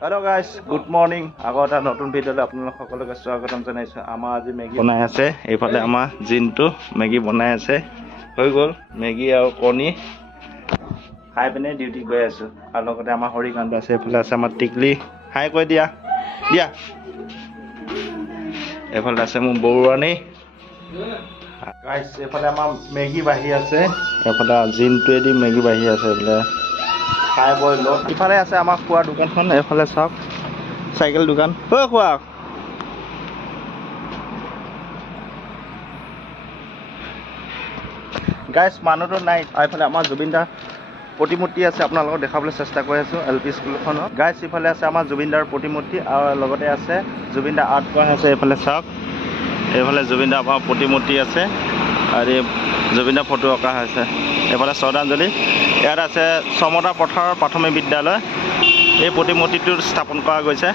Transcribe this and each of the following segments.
Hello guys, good morning. Agora ta notun video le apnalok সকলোকে স্বাগতম জনাইছো। আমাৰ আজি মেগি বনাই আছে। এইফালে আমাৰ জিনটো মেগি বনাই আছে। হৈ গল মেগি আৰু কণী খাই পিনে ডিউটি গৈ আছো। আৰু লগতে আমাৰ হৰিকান্ত আছে। এইফালে আছে আমাৰ টিকলি। হাই কৈ দিয়া। দিয়া। এইফালে আছে মোৰ বৰুৱানী। গাইস এইফালে আমাৰ মেগি বাহি আছে। এইফালে জিনটোৱেদি মেগি বাহি আছে এইফালে। খাই বই লো ইফালে আছে আমাৰ খোৱা দোকানখন এফালে চাওক সাইকেল দোকান ও খোৱা গাইস মানুহটো নাই এফালে আমাৰ জুবিনদাৰ প্ৰতিমূৰ্তি আছে আপোনালোকক দেখাবলৈ চেষ্টা কৰি আছো এলপি স্কুলখনৰ গাইস ইফালে আছে আমাৰ জুবিনদাৰ প্ৰতিমূৰ্তি আৰু লগতে আছে জুবিনদাৰ আৰ্ট কৰা আছে এফালে চাওক এফালে জুবিনদাৰ প্ৰতিমূৰ্তি আছে আৰু জুবিনদাৰ ফটো অঁকা হৈছে এফালে শ্ৰদ্ধাঞ্জলি ইয়াত আছে সমতা পথাৰৰ প্ৰাথমিক বিদ্যালয় এই প্ৰতিমূৰ্তিটো স্থাপন কৰা গৈছে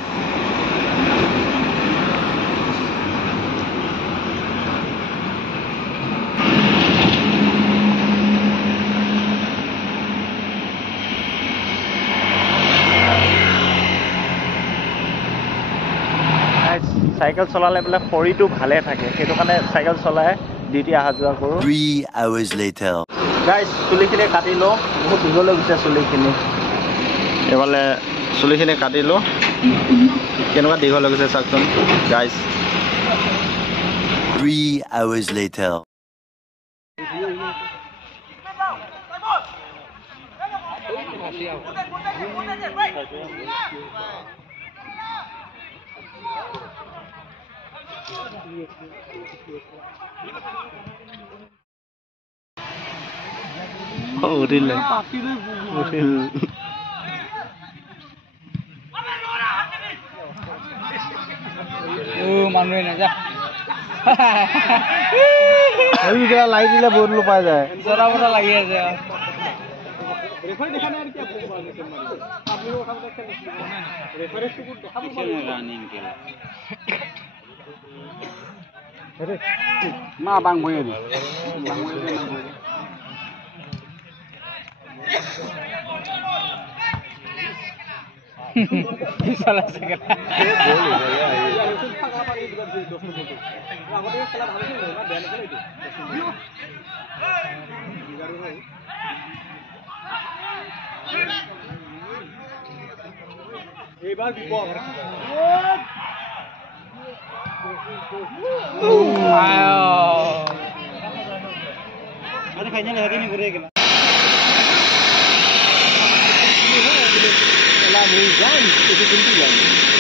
সাইকেল চলালে বলে শৰীৰটো ভালে থাকে সেইটো কাৰণে সাইকেল চলাই ডিউটি অহা যোৱা কৰো 3 hours later গাইস চুলিখিনি কাটি লো বহুত দীঘল হৈ গৈছে চুলিখিনি এবালে চুলিখিনি কাটি লো কেনেকুৱা দীঘল হৈ গৈছে চাওকচোন গাইস 3 hours later util মানুহে নাযা এইবিলাক লাইট দিলে বহুত লুপাই যায় জৰা বৰা লাগি আছে মা বাং বই দি salah segala এবার বিপদ আরে খাইনা লাগে নি করে গেল Lah, ini jangan, itu pintu jangan.